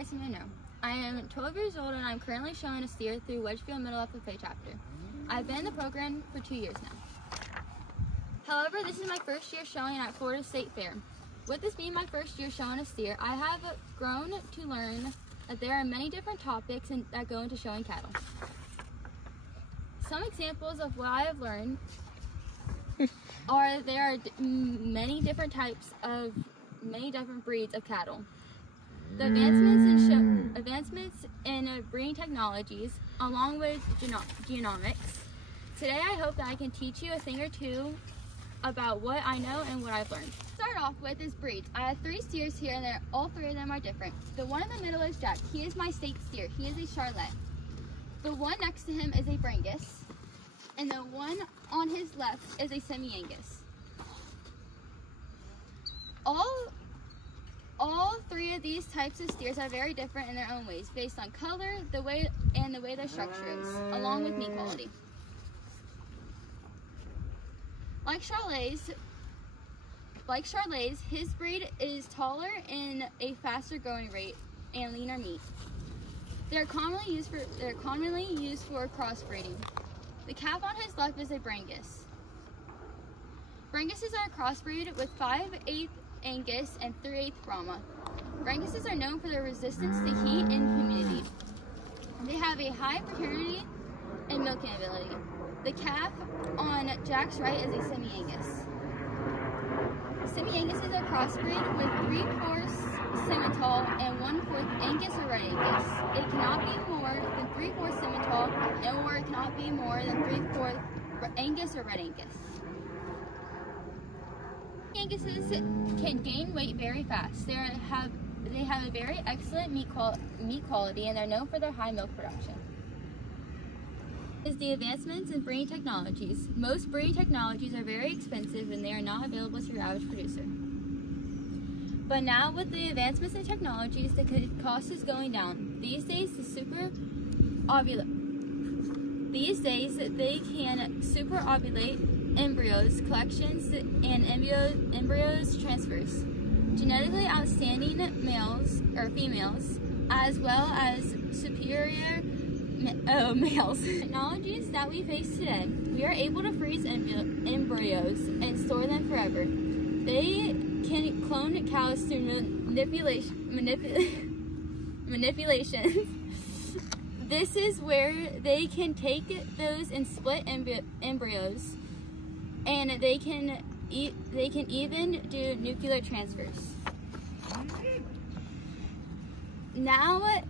Tyson-Monroe. I am 12 years old and I'm currently showing a steer through Wedgefield Middle FFA chapter. I've been in the program for 2 years now. However, this is my first year showing at Florida State Fair. With this being my first year showing a steer, I have grown to learn that there are many different topics that go into showing cattle. Some examples of what I have learned are there are many different breeds of cattle. The advancements in breeding technologies, along with genomics. Today I hope that I can teach you a thing or two about what I know and what I've learned. Start off with is breeds. I have 3 steers here and all 3 of them are different. The one in the middle is Jack. He is my state steer. He is a Charlotte. The one next to him is a Brangus. And the one on his left is a Semi-Angus. All 3 of these types of steers are very different in their own ways, based on color, the way their structure is, along with meat quality. Like Charolais, his breed is taller and a faster growing rate and leaner meat. They're commonly used for crossbreeding. The calf on his left is a Brangus. Branguses are a crossbreed with 5/8 Angus and 3/8 Brahma. Branguses are known for their resistance to heat and humidity. They have a high paternity and milking ability. The calf on Jack's right is a Semi-Angus. Semi-Angus is a crossbreed with 3/4 Simmental and 1/4 Angus or Red Angus. It cannot be more than 3/4 Simmental, or it cannot be more than 3/4 Angus or Red Angus. Anguses can gain weight very fast. They have a very excellent meat quality and they're known for their high milk production. Is the advancements in breeding technologies. Most breeding technologies are very expensive and they are not available to your average producer. But now with the advancements in technologies, the cost is going down. These days they can super ovulate embryos, collections, and embryos transfers. Genetically outstanding males or females, as well as superior males. Technologies that we face today, we are able to freeze embryos and store them forever. They can clone cows through manipulation. This is where they can take those and split embryos, and they can even do nuclear transfers. Now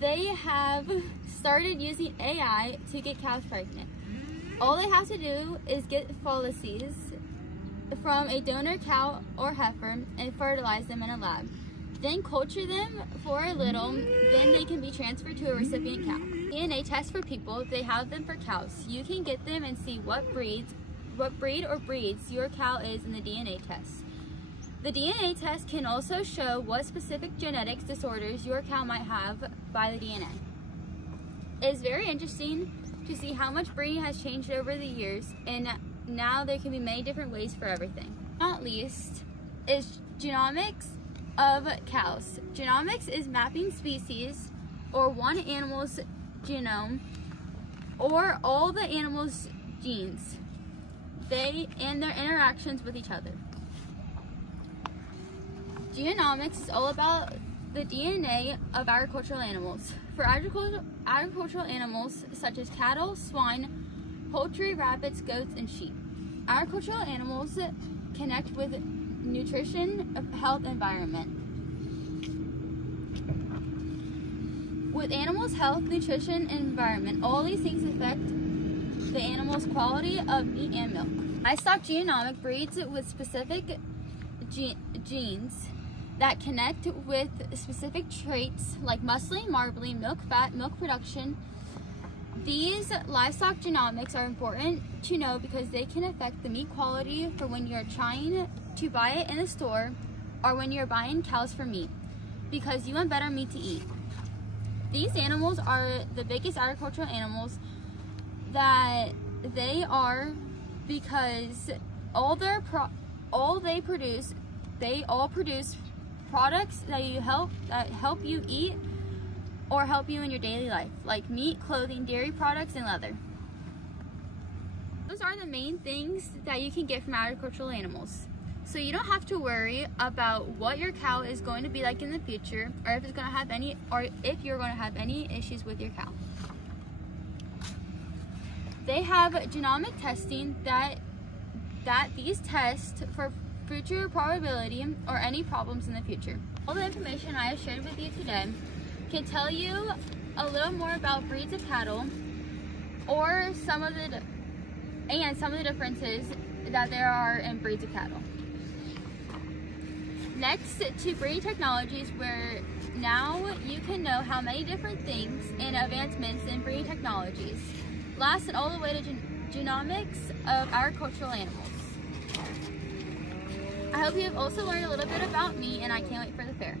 they have started using AI to get cows pregnant. All they have to do is get follices from a donor cow or heifer and fertilize them in a lab. Then culture them for a little, then they can be transferred to a recipient cow. DNA tests for people, they have them for cows. You can get them and see what breed or breeds your cow is in the DNA test. The DNA test can also show what specific genetic disorders your cow might have by the DNA. It is very interesting to see how much breeding has changed over the years, and now there can be many different ways for everything. Not least is genomics of cows. Genomics is mapping species or one animal's genome or all the animal's genes, and their interactions with each other. Genomics is all about the DNA of agricultural animals. For agricultural animals such as cattle, swine, poultry, rabbits, goats, and sheep. Agricultural animals connect with nutrition, health, environment. With animals' health, nutrition, and environment, all these things affect the animal's quality of meat and milk. Livestock genomic breeds with specific genes that connect with specific traits like muscling, marbling, milk fat, milk production. These livestock genomics are important to know because they can affect the meat quality for when you're trying to buy it in a store or when you're buying cows for meat, because you want better meat to eat. These animals are the biggest agricultural animals that they are because they all produce products that help you eat or help you in your daily life, like meat, clothing, dairy products, and leather. Those are the main things that you can get from agricultural animals. So you don't have to worry about what your cow is going to be like in the future, or if you're going to have any issues with your cow. They have genomic testing that these test for future probability or any problems in the future. All the information I have shared with you today can tell you a little more about breeds of cattle or some of the differences that there are in breeds of cattle. Next, to breeding technologies, where now you can know how many different things and advancements in breeding technologies. Last, and all the way to genomics of agricultural animals. I hope you have also learned a little bit about me, and I can't wait for the fair.